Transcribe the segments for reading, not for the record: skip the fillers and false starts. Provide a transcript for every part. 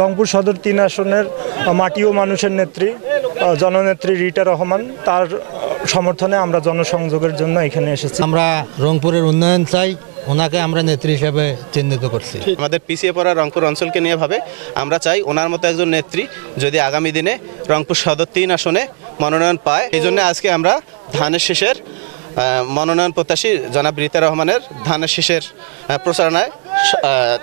রংপুর সদর 3 আসনের মাটি ও মানুষের নেত্রী জননেত্রী রিটা রহমান, তার সমর্থনে আমরা জনসংযোগের জন্য এখানে এসেছি। আমরা রংপুরের উন্নয়ন চাই, ওনাকে আমরা নেত্রী হিসেবে চিহ্নিত করছি। আমাদের পিছিয়ে পড়া রংপুর অঞ্চলকে নিয়ে ভাবে আমরা চাই ওনার মতো একজন নেত্রী যদি আগামী দিনে রংপুর সদর 3 আসনে মনোনয়ন পায়। এই জন্য আজকে আমরা ধানের শীষের মনোনয়ন প্রত্যাশী জনাব রিতা রহমানের ধানের শীষের প্রচারণায়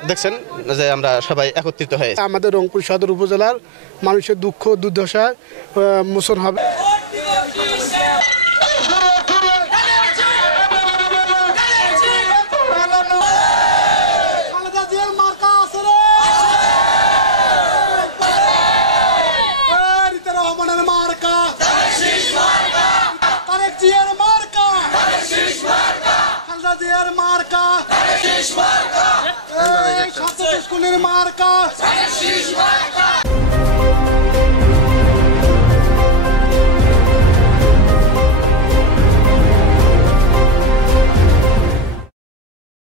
দেখছেন যে আমরা সবাই একত্রিত হয়েছি। আমাদের রংপুর সদর উপজেলার মানুষের দুঃখ দুর্দশায় মোচন হবে। মার্কা